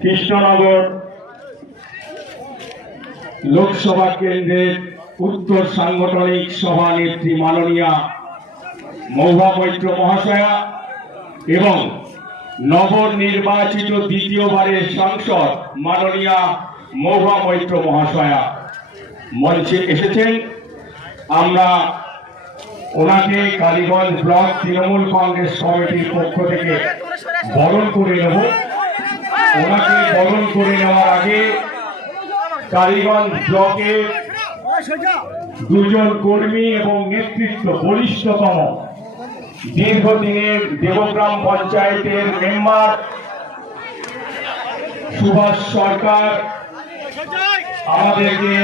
কৃষ্ণনগর লোকসভা কেন্দ্রের উত্তর সাংগঠনিক সভানেত্রী মাননীয়া মহুয়া মৈত্র মহাশয়া এবং নবনির্বাচিত দ্বিতীয়বারের সাংসদ মাননীয়া মহুয়া মৈত্র মহাশয়া মঞ্চে এসেছেন। আমরা ওনাকে কালীগঞ্জ ব্লক তৃণমূল কংগ্রেস কমিটির পক্ষ থেকে বরণ করে নেব। ওনাকে বরণ করে নেওয়ার আগে কালীগঞ্জ ব্লকের দুজন কর্মী এবং নেতৃত্ব বরিষ্ঠতম দীর্ঘদিনের দেবগ্রাম পঞ্চায়েতের মেম্বার সুভাষ সরকার আমাদেরকে